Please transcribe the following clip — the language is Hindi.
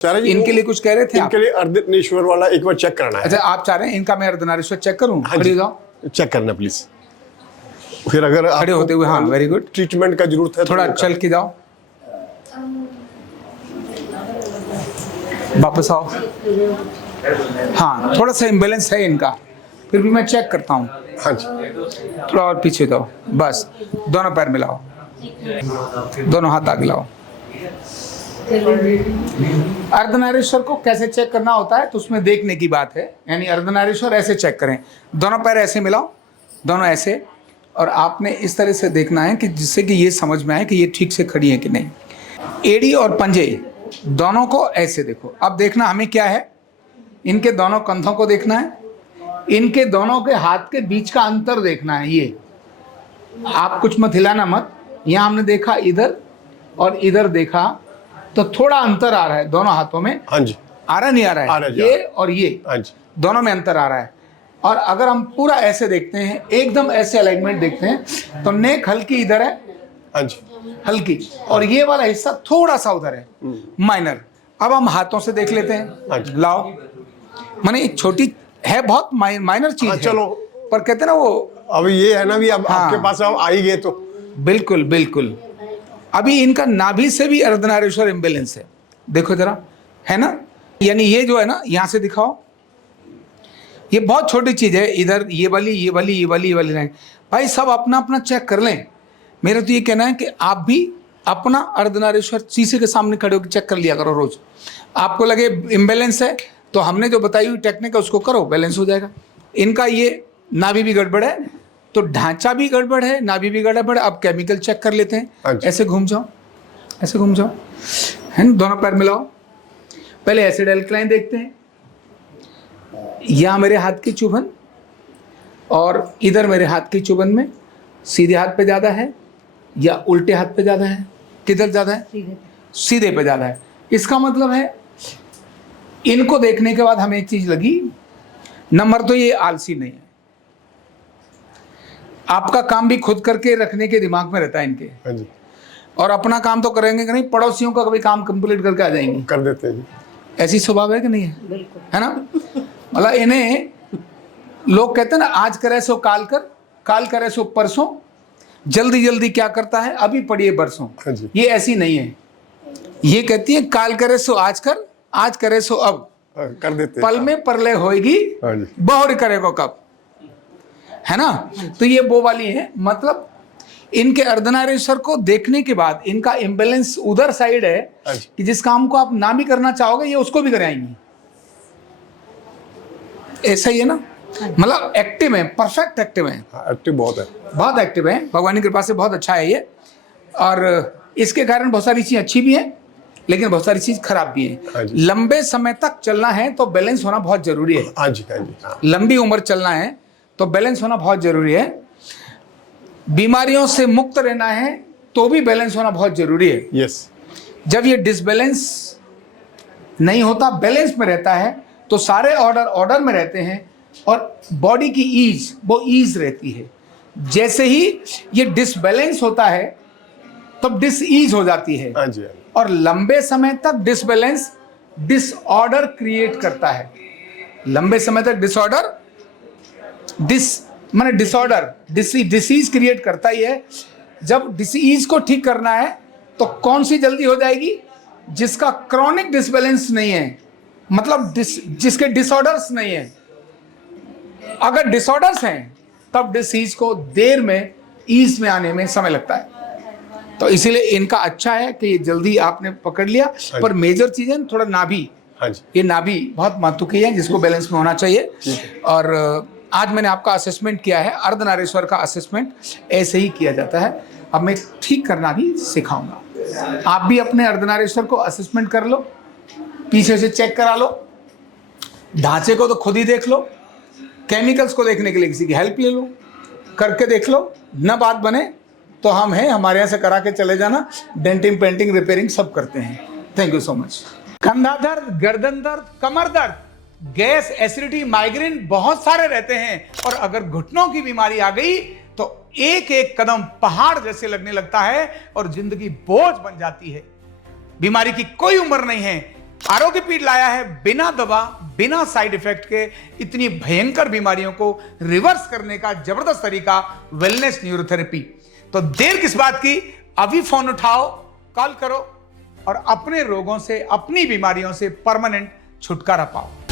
इनके लिए कुछ कह रहे थे इनके लिए अर्धनारीश्वर वाला एक बार चेक करना है। अच्छा, आप चाह रहे हैं इनका मैं अर्धनारीश्वर चेक करूं? हाँ खड़े जी, जाओ, चेक करना प्लीज। फिर अगर खड़े होते हुए, हाँ वेरी गुड, ट्रीटमेंट का जरूरत है थोड़ा चल के जाओ, वापस आओ। हाँ, थोड़ा सा इम्बैलेंस है इनका, फिर भी मैं चेक करता हूँ। हाँ जी, थोड़ा और पीछे जाओ, बस दोनों पैर मिलाओ, दोनों हाथ आगे लाओ। अर्धनारीश्वर को कैसे चेक करना होता है तो उसमें देखने की बात है, यानी अर्धनारीश्वर ऐसे चेक करें, दोनों पैर ऐसे मिलाओ, दोनों ऐसे, और आपने इस तरह से देखना है कि जिससे कि ये समझ में आए कि ये ठीक से खड़ी है कि नहीं। एड़ी और पंजे दोनों को ऐसे देखो। अब देखना हमें क्या है, इनके दोनों कंधों को देखना है, इनके दोनों के हाथ के बीच का अंतर देखना है। ये आप कुछ मत हिलाना मत, यहाँ हमने देखा इधर और इधर देखा तो थोड़ा अंतर आ रहा है दोनों हाथों में। हाँ जी, आ रहा नहीं आ रहा है? आ रहा है, ये और ये हाँ जी, दोनों में अंतर आ रहा है। और अगर हम पूरा ऐसे देखते हैं, एकदम ऐसे अलाइनमेंट देखते हैं तो नेक हल्की इधर है, हाँ जी, हल्की, और ये वाला हिस्सा थोड़ा सा उधर है, माइनर। अब हम हाथों से देख लेते हाँ हैं, जी। लाओ, माने एक छोटी है, बहुत माइनर चीज हाँ, है, चलो। पर कहते हैं ना वो, अब ये है ना भी, अब हाँ। आपके पास अब आ ही गए तो बिल्कुल बिल्कुल। अभी इनका नाभि से भी अर्धनारीश्वर इम्बैलेंस है, देखो जरा, है ना, यानी ये जो है ना, यहां से दिखाओ, ये बहुत छोटी चीज है, इधर ये वाली ये वाली ये वाली ये वाली लाइन। भाई सब अपना अपना चेक कर लें। मेरा तो ये कहना है कि आप भी अपना अर्धनारीश्वर शीशे के सामने खड़े होकर चेक कर लिया करो रोज। आपको लगे इम्बैलेंस है तो हमने जो बताई हुई टेक्निक है उसको करो, बैलेंस हो जाएगा। इनका ये नाभि भी गड़बड़ है तो ढांचा भी गड़बड़ है, नाभि भी गड़बड़ है। अब केमिकल चेक कर लेते हैं। ऐसे घूम जाओ, ऐसे घूम जाओ, है ना, दोनों पैर मिलाओ। पहले एसिड एल्कलाइन देखते हैं। यहाँ मेरे हाथ की चुभन और इधर मेरे हाथ की चुभन में सीधे हाथ पे ज़्यादा है या उल्टे हाथ पे ज़्यादा है? किधर ज़्यादा है? सीधे पे ज़्यादा है। इसका मतलब है इनको देखने के बाद हमें एक चीज़ लगी, नंबर तो ये आलसी नहीं है, आपका काम भी खुद करके रखने के दिमाग में रहता है इनके। हाँ जी, और अपना काम तो करेंगे कि नहीं, पड़ोसियों का कभी काम कंप्लीट करके आ जाएंगे, कर देते हैं जी। ऐसी स्वभाव है कि नहीं है? है ना, मतलब इन्हें लोग कहते हैं ना, आज करे सो काल कर, काल करे सो परसों, जल्दी जल्दी क्या करता है, अभी पढ़िए बरसों। हाँ जी, ये ऐसी नहीं है, ये कहती है काल करे सो आज कर, आज करे सो अब, कर देते पल में परलय होएगी, हाँ जी, बहुर करेगा कब, है ना। तो ये वो वाली है, मतलब इनके अर्धनारीश्वर को देखने के बाद इनका इम्बैलेंस उधर साइड है कि जिस काम को आप ना भी करना चाहोगे ये उसको भी कराएंगी। ऐसा ही है ना, मतलब एक्टिव है, परफेक्ट एक्टिव है। एक्टिव बहुत है, बहुत एक्टिव है, भगवान की कृपा से बहुत अच्छा है ये। और इसके कारण बहुत सारी चीज़ अच्छी भी हैं लेकिन बहुत सारी चीज़ खराब भी हाँ है। जी। लंबे समय तक चलना है तो बैलेंस होना बहुत जरूरी है। हाँ जी, हाँ जी, हाँ। लंबी उम्र चलना है तो बैलेंस होना बहुत जरूरी है। बीमारियों से मुक्त रहना है तो भी बैलेंस होना बहुत जरूरी है। यस, जब ये डिसबैलेंस नहीं होता, बैलेंस में रहता है, तो सारे ऑर्डर में रहते हैं और बॉडी की ईज वो ईज रहती है। जैसे ही ये डिसबैलेंस होता है तब डिसईज हो जाती है। हाँ जी, हाँ जी, और लंबे समय तक डिसबैलेंस डिसऑर्डर क्रिएट करता है। लंबे समय तक डिसऑर्डर डिसीज क्रिएट करता ही है। जब डिसीज को ठीक करना है तो कौन सी जल्दी हो जाएगी? जिसका क्रॉनिक डिसबैलेंस नहीं है, मतलब जिसके डिसऑर्डर्स नहीं है। अगर डिसऑर्डर्स हैं तब डिसीज को देर में ईज में आने में समय लगता है। तो इसीलिए इनका अच्छा है कि ये जल्दी आपने पकड़ लिया। पर मेजर चीजें थोड़ा नाभि, हाँ जी, ये नाभि बहुत महत्व की है जिसको बैलेंस में होना चाहिए। और आज मैंने आपका असेसमेंट किया है, अर्धनारीश्वर का असेसमेंट ऐसे ही किया जाता है। अब मैं ठीक करना भी सिखाऊंगा। आप भी अपने अर्धनारीश्वर को असेसमेंट कर लो, पीछे से चेक करा लो, ढांचे को तो खुद ही देख लो, केमिकल्स को देखने के लिए किसी की हेल्प ले लो, करके देख लो। न बात बने तो हम हैं, हमारे यहाँ से करा के चले जाना। डेंटिंग, पेंटिंग, रिपेयरिंग सब करते हैं। Thank you so much. कंधा दर्द, गर्दन दर्द, कमर दर्द, गैस, एसिडिटी, माइग्रेन बहुत सारे रहते हैं। और अगर घुटनों की बीमारी आ गई तो एक एक कदम पहाड़ जैसे लगने लगता है और जिंदगी बोझ बन जाती है। बीमारी की कोई उम्र नहीं है, आरोग्यपीठ लाया है बिना दवा, बिना साइड इफेक्ट के इतनी भयंकर बीमारियों को रिवर्स करने का जबरदस्त तरीका, वेलनेस न्यूरोथेरेपी। तो देर किस बात की, अभी फोन उठाओ, कॉल करो और अपने रोगों से, अपनी बीमारियों से परमानेंट छुटकारा पाओ।